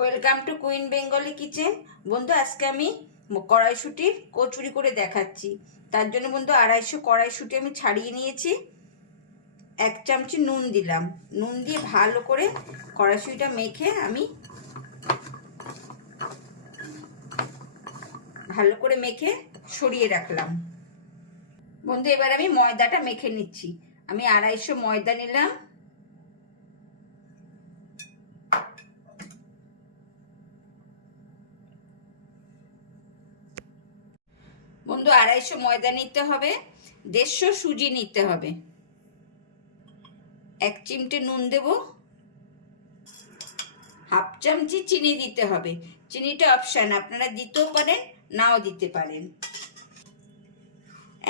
Welcome to queen Bengali kitchen. বন্ধু, আজকে আমি কড়াইশুঁটির কচুরি করে দেখাচ্ছি। তার জন্য বন্ধু 250 কড়াইশুঁটি আমি ছাড়িয়ে নিয়েছি। 1 চামচি নুন দিলাম। নুন দিয়ে ভালো করে কড়াইশুঁটিটা মেখে আমি ভালো করে মেখে সরিয়ে রাখলাম। বন্ধু, এবার আমি ময়দাটা মেখে নিচ্ছি। আমি 250 ময়দা নিলাম। বন্ধু, 250 ময়দা নিতে হবে, 150 সুজি নিতে হবে। 1 চিমটে নুন দেব, 1/2 চামচি চিনি দিতে হবে। চিনিটা অপশন, আপনারা দিতেও পারেন নাও দিতে পারেন।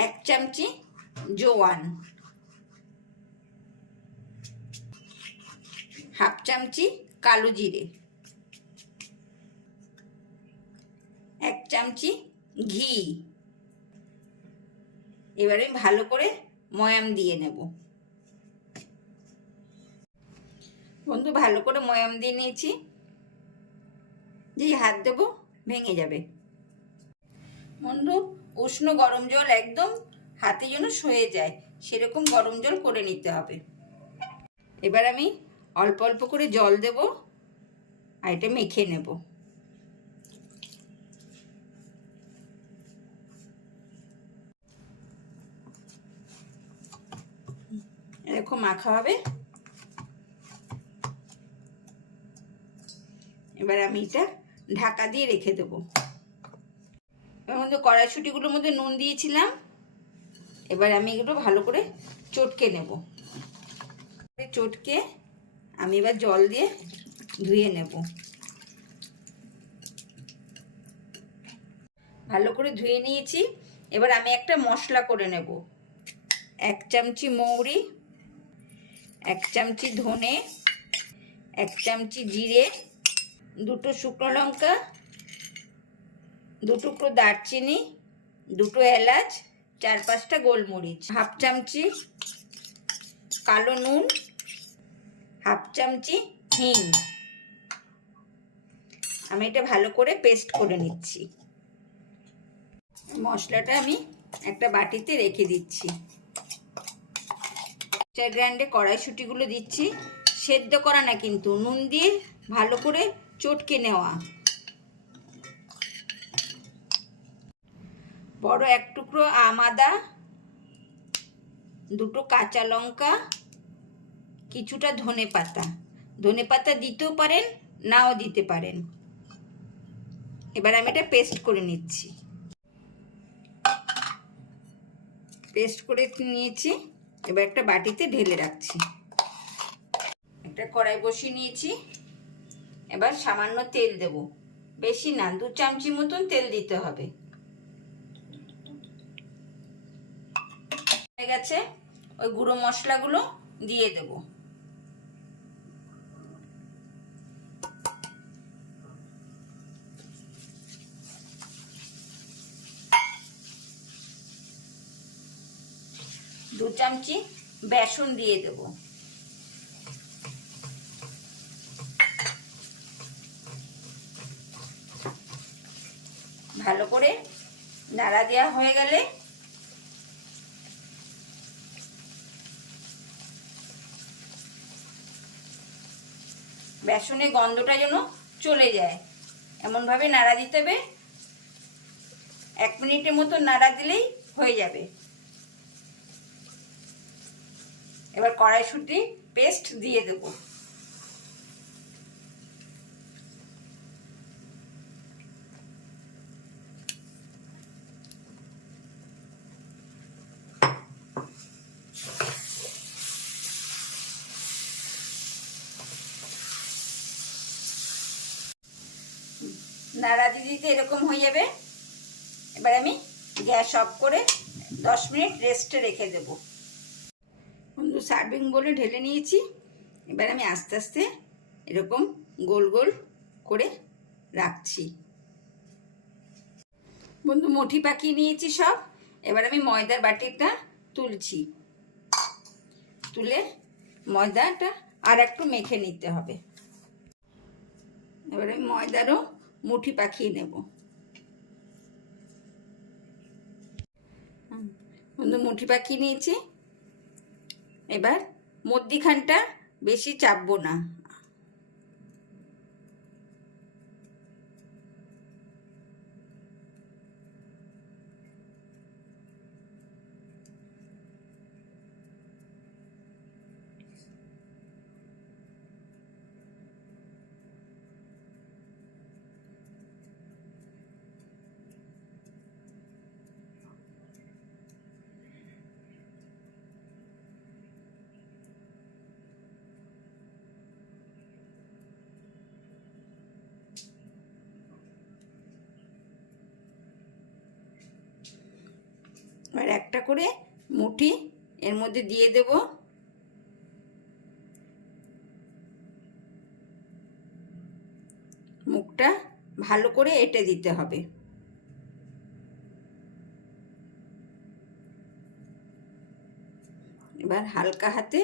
1 চামচি জোয়ান, 1/2 চামচি কালো জিরে, 1 চামচি ঘি। এবারে ভালো করে ময়াম দিয়ে নেব। বন্ধু, ভালো করে ময়াম দিয়ে নিয়েছি। যেই হাত দেবো ভেঙে যাবে। বন্ধু, উষ্ণ গরম জল একদম হাতে যেন সয়ে যায় সেরকম গরম জল করে নিতে হবে। এবার আমি অল্প অল্প করে জল দেব আর এটা মেখে নেব। এরকম মাখা হবে। এবার আমি এটা ঢাকা দিয়ে রেখে দেবো। এর মধ্যে কড়াইশুঁটিগুলোর মধ্যে নুন দিয়েছিলাম। এবার আমি এগুলো ভালো করে চটকে নেব। চটকে আমি এবার জল দিয়ে ধুয়ে নেব। ভালো করে ধুয়ে নিয়েছি। এবার আমি একটা মশলা করে নেব। 1 চামচি মৌরি, 1 চামচি ধনে, 1 চামচি জিরে, 2 শুকনো লঙ্কা, 2 টুকরো দারচিনি, 2 এলাচ, 4-5টা গোলমরিচ, 1/2 চামচি কালো নুন, 1/2 চামচি হিং। আমি এটা ভালো করে পেস্ট করে নিচ্ছি। মশলাটা আমি একটা বাটিতে রেখে দিচ্ছি। মিক্সার গ্রাইন্ডে কড়াইশুঁটিগুলো দিচ্ছি। সেদ্ধ করা না কিন্তু, নুন দিয়ে ভালো করে চটকে নেওয়া। বড় 1 টুকরো আদা, 2 কাঁচা লঙ্কা, কিছুটা ধনে পাতা। ধনে পাতা দিতেও পারেন নাও দিতে পারেন। এবার আমি এটা পেস্ট করে নিচ্ছি। পেস্ট করে নিয়েছি। এবার একটা বাটিতে ঢেলে রাখছি। একটা কড়াই বসিয়ে নিয়েছি। এবার সামান্য তেল দেব, বেশি না, 2 চামচি মতন তেল দিতে হবে। হয়ে গেছে। ওই গুঁড়ো মশলাগুলো দিয়ে দেব। দু চামচি বেসন দিয়ে দেব। ভালো করে নাড়া দেওয়া হয়ে গেলে বেসনের গন্ধটা যেন চলে যায় এমনভাবে নাড়া দিতে হবে। 1 মিনিটের মতো নাড়া দিলেই হয়ে যাবে। এবার কড়াইশুঁটি পেস্ট দিয়ে দেব। নাড়া দিয়ে দিতে এরকম হয়ে যাবে। এবার আমি গ্যাস অফ করে 10 মিনিট রেস্টে রেখে দেব। বন্ধু, সার্ভিং বলে ঢেলে নিয়েছি। এবার আমি আস্তে আস্তে এরকম গোল গোল করে রাখছি। বন্ধু, মুঠি পাকিয়ে নিয়েছি সব। এবার আমি ময়দার বাটিটা তুলছি। তুলে ময়দাটা আর একটু মেখে নিতে হবে। এবারে ময়দারও মুঠি পাকিয়ে নেব। বন্ধু মুঠি পাকিয়ে নিয়েছি। এবার মধ্যিখানটা বেশি চাপবো না। এবার একটা করে মুঠি এর মধ্যে দিয়ে দেব। মুখটা ভালো করে এঁটে দিতে হবে। এবার হালকা হাতে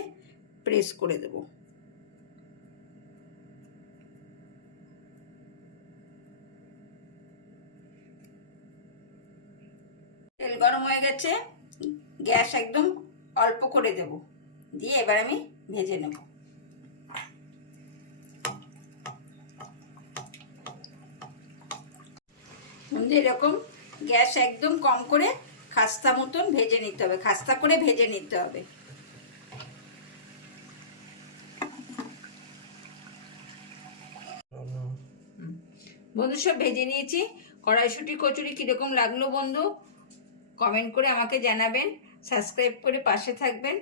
প্রেস করে দেব। তেল গরম হয়ে গেছে, গ্যাস একদম অল্প করে দেব, দিয়ে এবার আমি ভেজে নেব। এরকম গ্যাস একদম কম করে খাস্তা মতন ভেজে নিতে হবে, খাস্তা করে ভেজে নিতে হবে। বন্ধু সব ভেজে নিয়েছি। কড়াইশুঁটি কচুরি কীরকম লাগলো বন্ধু কমেন্ট করে আমাকে জানাবেন। সাবস্ক্রাইব করে পাশে থাকবেন।